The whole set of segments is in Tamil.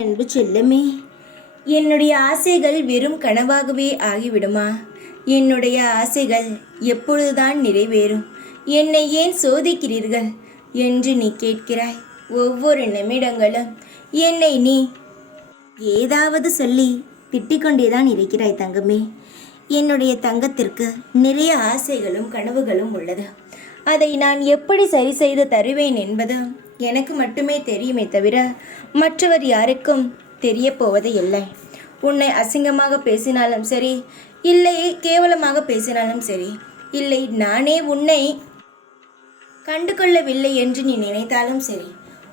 அன்பு செல்லமே, என்னுடைய ஆசைகள் வெறும் கனவாகவே ஆகிவிடுமா? என்னுடைய ஆசைகள் எப்பொழுதுதான் நிறைவேறும்? என்னை ஏன் சோதிக்கிறீர்கள் என்று நீ கேட்கிறாய். ஒவ்வொரு நிமிடங்களும் என்னை நீ ஏதாவது சொல்லி திட்டிக்கொண்டேதான் இருக்கிறாய் தங்கமே. என்னுடைய தங்கத்திற்கு நிறைய ஆசைகளும் கனவுகளும் உள்ளது. அதை நான் எப்படி சரி செய்து தருவேன் என்பது எனக்கு மட்டுமே தெரியுமே தவிர மற்றவர் யாருக்கும் தெரிய போவது இல்லை. உன்னை அசிங்கமாக பேசினாலும் சரி, இல்லை கேவலமாக பேசினாலும் சரி, இல்லை நானே உன்னை கண்டு கொள்ளவில்லை என்று நீ நினைத்தாலும் சரி,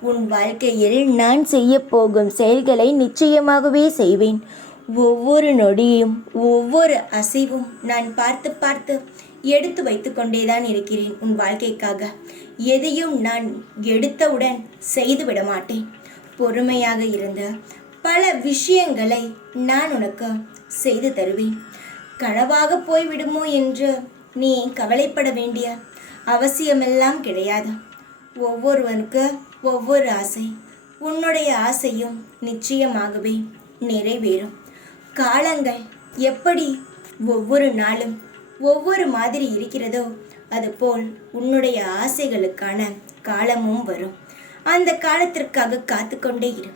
உன் வாழ்க்கையில் நான் செய்ய போகும் செயல்களை நிச்சயமாகவே செய்வேன். ஒவ்வொரு நொடியும் ஒவ்வொரு அசைவும் நான் பார்த்து பார்த்து எடுத்து வைத்து கொண்டேதான் இருக்கிறேன் உன் வாழ்க்கைக்காக. எதையும் நான் எடுத்தவுடன் செய்து விட மாட்டேன். பொறுமையாக இருந்த பல விஷயங்களை நான் உனக்கு செய்து தருவேன். கனவாக போய்விடுமோ என்று நீ கவலைப்பட வேண்டிய அவசியமெல்லாம் கிடையாது. ஒவ்வொருவனுக்கு ஒவ்வொரு ஆசை. உன்னுடைய ஆசையும் நிச்சயமாகவே நிறைவேறும். காலங்கள் எப்படி ஒவ்வொரு நாளும் ஒவ்வொரு மாதிரி இருக்கிறதோ அதுபோல் உன்னுடைய ஆசைகளுக்கான காலமும் வரும். அந்த காலத்திற்காக காத்து கொண்டே இரு.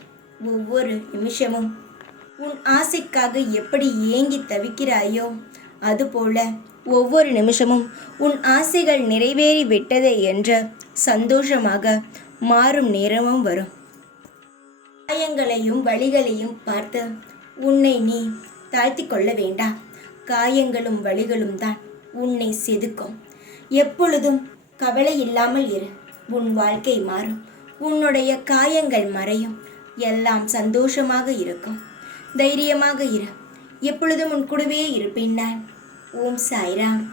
ஒவ்வொரு நிமிஷமும் உன் ஆசைக்காக எப்படி ஏங்கி தவிக்கிறாயோ அதுபோல ஒவ்வொரு நிமிஷமும் உன் ஆசைகள் நிறைவேறி விட்டதே என்ற சந்தோஷமாக மாறும் நேரமும் வரும். காயங்களையும் வழிகளையும் பார்த்து உன்னை நீ தாழ்த்தி கொள்ள வேண்டாம். காயங்களும் வழிகளும் தான் உன்னை செதுக்கும். எப்பொழுதும் கவலை இல்லாமல் இரு. உன் வாழ்க்கை மாறும். உன்னுடைய காயங்கள் மறையும். எல்லாம் சந்தோஷமாக இருக்கும். தைரியமாக இரு. எப்பொழுதும் உன் கூடவே இருப்பேன் நான். ஓம் சாய்ராம்.